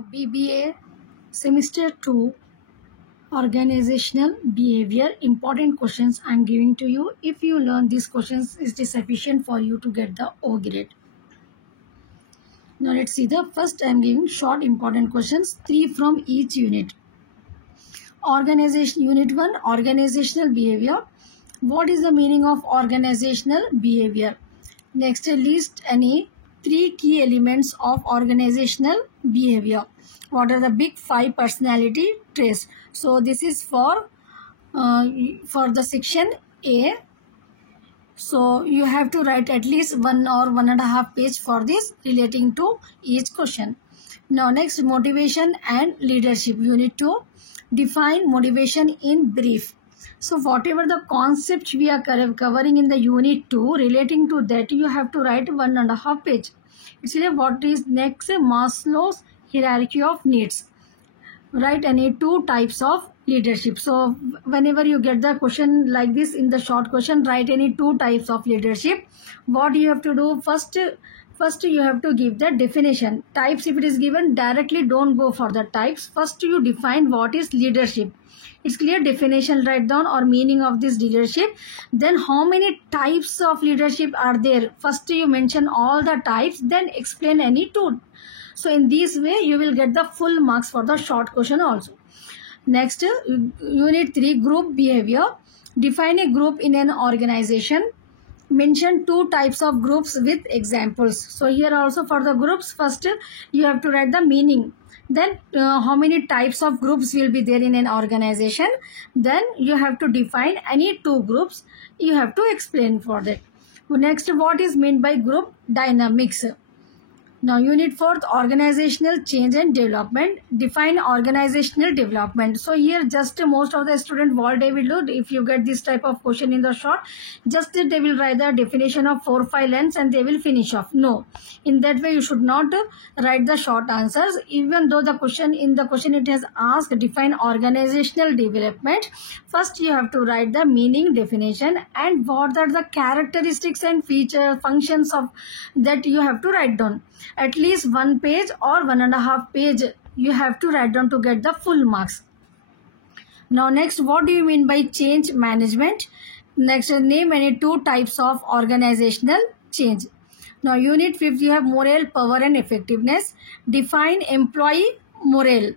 BBA Semester 2 Organizational Behavior. Important questions I am giving to you. If you learn these questions, is it sufficient for you to get the O grade? Now let's see. The first I am giving short important questions, 3 from each unit. Organization Unit 1, Organizational Behavior. What is the meaning of organizational behavior? Next, list any 3 key elements of organizational behavior. What are the big 5 personality traits? So this is for the section A. So you have to write at least 1 or 1.5 page for this relating to each question. Now next, motivation and leadership. Unit 2, define motivation in brief. So whatever the concept we are covering in the unit 2 relating to that, you have to write 1.5 page. Actually, what is next? Maslow's hierarchy of needs. Write any 2 types of leadership. So whenever you get the question like this in the short question, write any 2 types of leadership. What you have to do? First you have to give the definition. Types, if it is given, directly don't go for the types. First you define what is leadership. It's clear, definition write down or meaning of this leadership. Then how many types of leadership are there? First you mention all the types, then explain any 2. So in this way you will get the full marks for the short question also. Next, unit 3, group behavior. Define a group in an organization. Mention 2 types of groups with examples. So here also for the groups, first you have to write the meaning. Then how many types of groups will be there in an organization. Then you have to define any 2 groups. You have to explain for that. Next, what is meant by group dynamics? Now unit 4, organizational change and development. Define organizational development. So here just most of the student what they will do, if you get this type of question in the short, just they will write the definition of 4-5 lines and they will finish off. No, in that way you should not write the short answers. Even though the question it has asked define organizational development, first you have to write the meaning, definition, and what are the characteristics and feature functions of that you have to write down. At least 1 page or 1.5 page you have to write down to get the full marks. Now next, what do you mean by change management? Next, name any 2 types of organizational change. Now unit 5, you have morale, power and effectiveness. Define employee morale.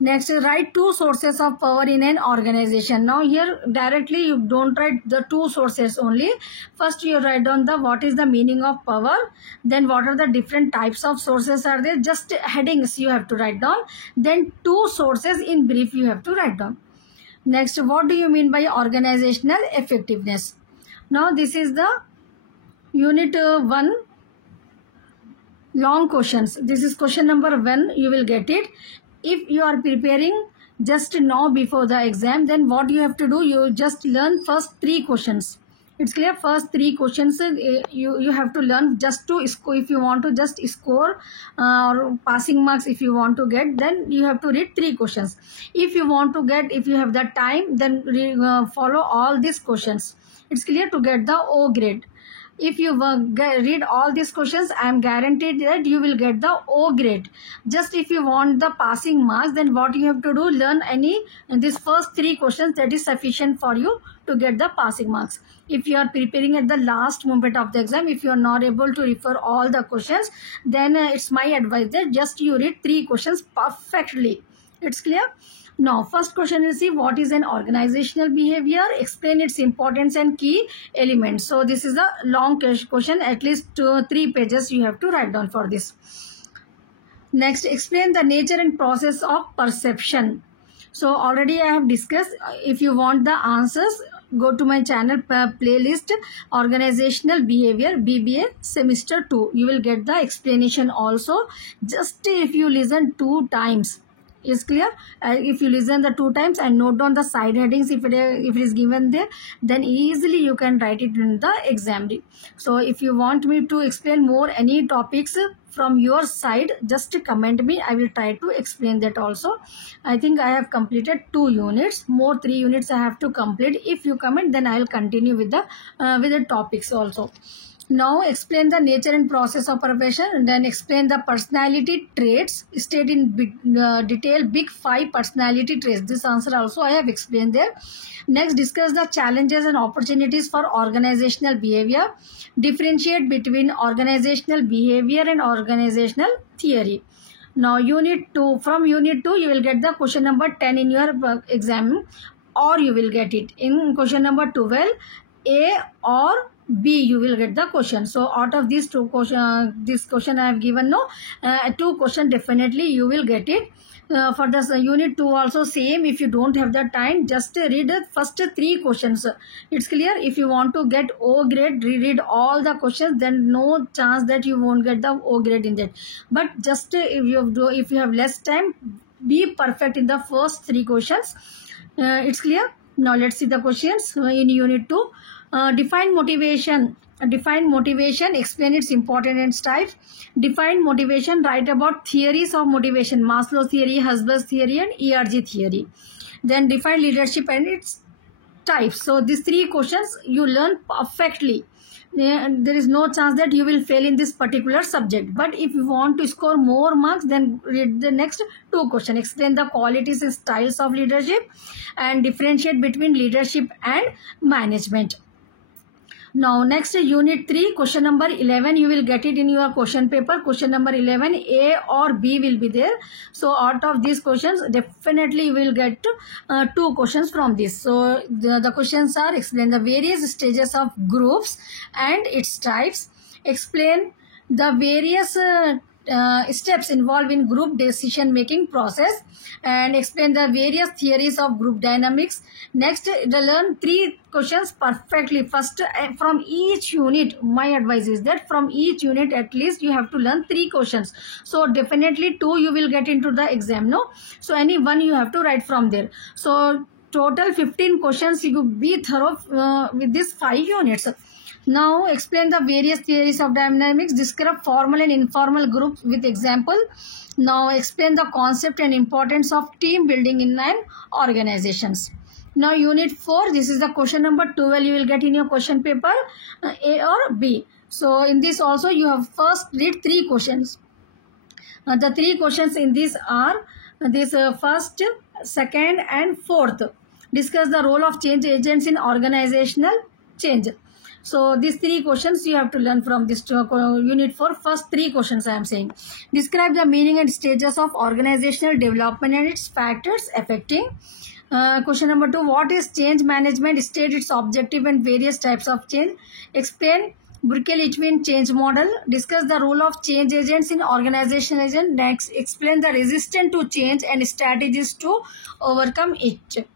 Next, write 2 sources of power in an organization. Now here directly you don't write the 2 sources only. First you write down the what is the meaning of power, then what are the different types of sources are there, just headings you have to write down, then 2 sources in brief you have to write down. Next, what do you mean by organizational effectiveness? Now this is the unit 1 long questions. This is question number 1, you will get it. If you are preparing just now before the exam, then what you have to do, you just learn first 3 questions. It's clear, first 3 questions you have to learn just to score. If you want to just score or passing marks if you want to get, then you have to read 3 questions. If you want to get, if you have the time, then follow all these questions. It's clear, to get the O grade. If you read all these questions, I am guaranteed that you will get the O grade. Just if you want the passing marks, then what you have to do, learn these first 3 questions, that is sufficient for you to get the passing marks. If you are preparing at the last moment of the exam, if you are not able to refer all the questions, then it's my advice that just you read 3 questions perfectly. It's clear? Now, first question is, see what is an organizational behavior, explain its importance and key elements. So this is a long question, at least 3 pages you have to write down for this. Next, explain the nature and process of perception. So already I have discussed. If you want the answers, go to my channel playlist, organizational behavior BBA semester 2. You will get the explanation also. Just if you listen 2 times. Is clear? If you listen the 2 times and note down the side headings, if it is given there, then easily you can write it in the exam. So if you want me to explain more any topics from your side, just comment me. I will try to explain that also. I think I have completed 2 units. More 3 units I have to complete. If you comment, then I will continue with the topics also. Now explain the nature and process of profession, and then explain the personality traits. State in detail big 5 personality traits. This answer also I have explained there. Next, discuss the challenges and opportunities for organizational behavior. Differentiate between organizational behavior and organizational theory. Now unit 2, from unit 2 you will get the question number 10 in your exam, or you will get it in question number 12, A or B you will get the question. So out of these two question, this question I have given, no, 2 question definitely you will get it. For this unit 2 also same. If you don't have the time, just read the first 3 questions. It's clear. If you want to get O grade, read all the questions, then no chance that you won't get the O grade in that. But just if you have less time, be perfect in the first 3 questions. It's clear. Now let's see the questions in unit 2. Define motivation. Define motivation. Explain its importance and types. Define motivation. Write about theories of motivation. Maslow theory, Husserl's theory, and ERG theory. Then define leadership and its types. So these 3 questions you learn perfectly. There is no chance that you will fail in this particular subject. But if you want to score more marks, then read the next 2 questions. Explain the qualities and styles of leadership and differentiate between leadership and management. Now next unit 3, question number 11, you will get it in your question paper. Question number 11, A or B will be there. So out of these questions, definitely you will get 2 questions from this. So the questions are: explain the various stages of groups and its types. Explain the various steps involved in group decision making process, and explain the various theories of group dynamics. Next, learn 3 questions perfectly. First, from each unit, my advice is that from each unit at least you have to learn 3 questions. So definitely 2 you will get into the exam, no? So any one you have to write from there. So total 15 questions. You be thorough with these 5 units. Now explain the various theories of dynamics. Describe formal and informal groups with example. Now explain the concept and importance of team building in an organizations. Now unit 4, this is the question number 12 you will get in your question paper, A or B. So in this also you have first read 3 questions. The 3 questions in this are this first, second and fourth. Discuss the role of change agents in organizational change. So these 3 questions you have to learn from this unit 4. First 3 questions I am saying. Describe the meaning and stages of organizational development and its factors affecting. Question number 2, what is change management? State its objective and various types of change. Explain Burke-Litwin change model. Discuss the role of change agents in organizational. Next, explain the resistance to change and strategies to overcome it.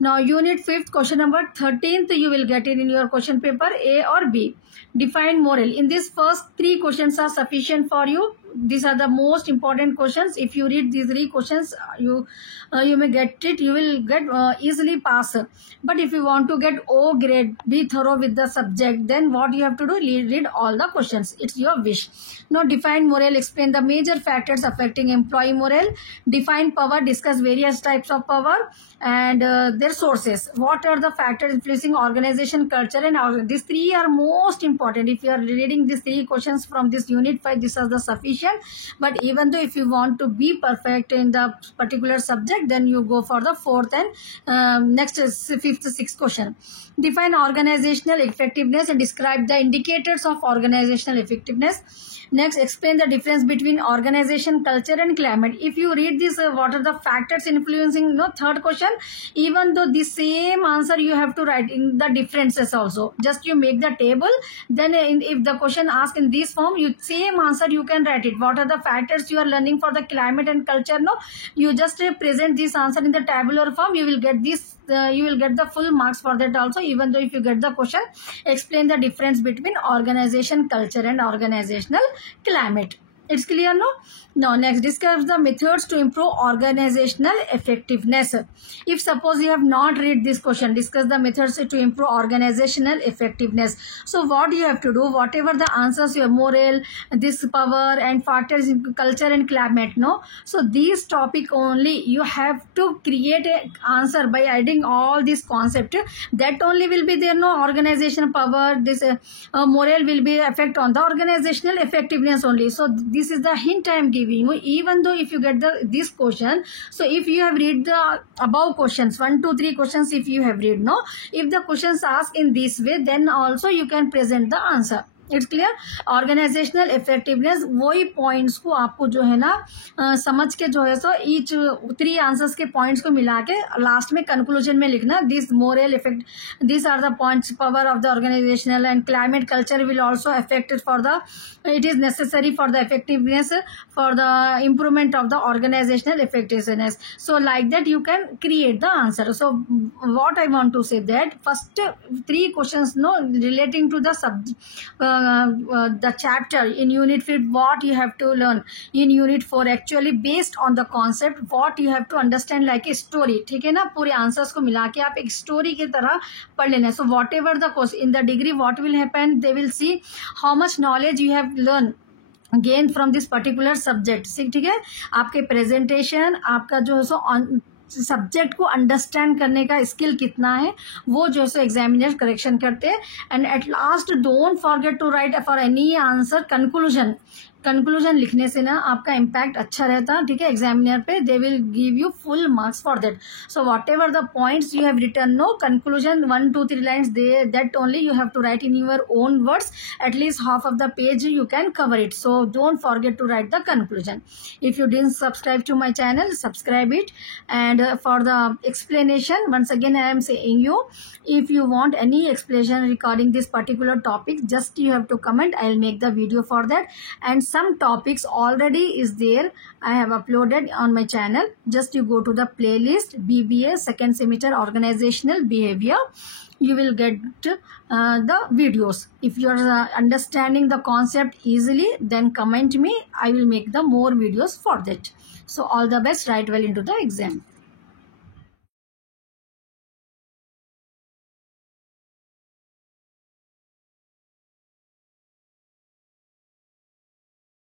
Now unit 5th, question number 13th you will get it in your question paper, A or B. Define moral. In this first 3 questions are sufficient for you. These are the most important questions. If you read these 3 questions, you may get it. You will get easily pass. But if you want to get O grade, be thorough with the subject, then what you have to do, read all the questions. It's your wish. Now define morale. Explain the major factors affecting employee morale. Define power. Discuss various types of power and their sources. What are the factors influencing organization culture and these 3 are most important. If you are reading these 3 questions from this unit 5, this is the sufficient. But even though if you want to be perfect in the particular subject, then you go for the 4th and next is 5th, 6th question. Define organizational effectiveness and describe the indicators of organizational effectiveness. Next, explain the difference between organization culture and climate. If you read this, what are the factors influencing, no, 3rd question, even though the same answer you have to write in the differences also. Just you make the table, then if the question asked in this form, you same answer you can write it. What are the factors you are learning for the climate and culture? No, you just present this answer in the tabular form. You will get this. You will get the full marks for that also. Even though if you get the question, explain the difference between organization culture and organizational climate. It's clear, no? Now, next, discuss the methods to improve organizational effectiveness. If suppose you have not read this question, discuss the methods to improve organizational effectiveness. So, what you have to do, whatever the answers, your moral, this power and factors in culture and climate, no? So, these topic only you have to create a answer by adding all this concept. That only will be there, no? Organizational power, this moral will be effect on the organizational effectiveness only. So this is the hint I am giving you. Even though if you get this question, so if you have read the above questions, 1 2 3 questions, if you have read, no, if the questions asked in this way, then also you can present the answer. It's clear. Organisational effectiveness वही points को आपको जो है ना समझ के जो है सो ईच 3 आंसर्स के पॉइंट्स को मिला के लास्ट में कंक्लूजन में लिखना. This moral effect, this are the points, power of the organisational and climate culture will also affected for the, it is necessary for the effectiveness, for the improvement of the organizational effectiveness. So like that you can create the answer. So what I want to say that first 3 questions, no, relating to the the chapter in unit 5, what you have to learn in unit 4 actually based on the concept, what you have to understand like a story. ठीक है ना, पूरे answers को मिला के आप एक story की तरह पढ़ लेना. So whatever the course in the degree, what will happen, they will see how much knowledge you have learned gain from this particular subject. ठीक है, आपके प्रेजेंटेशन, आपका जो है सो सब्जेक्ट को अंडरस्टैंड करने का स्किल कितना है, वो जो है एग्जामिनर करेक्शन करते हैं. And at last don't forget to write for any answer conclusion. Conclusion लिखने से ना आपका इम्पैक्ट अच्छा रहता है. ठीक है, एग्जामिनर पे they will give you full marks for that. So whatever the points you have written, no, conclusion 1 2 3 lines, they that only you have to write in your own words. At least half of the page you can cover it. So don't forget to write the conclusion. If you didn't subscribe to my channel, subscribe it. And for the explanation, once again I am saying you, if you want any explanation regarding this particular topic, just you have to comment. I'll make the video for that. And some topics already is there, I have uploaded on my channel. Just you go to the playlist BBA second semester organizational behavior, you will get the videos. If you are understanding the concept easily, then comment me, I will make the more videos for that. So all the best, write well into the exam.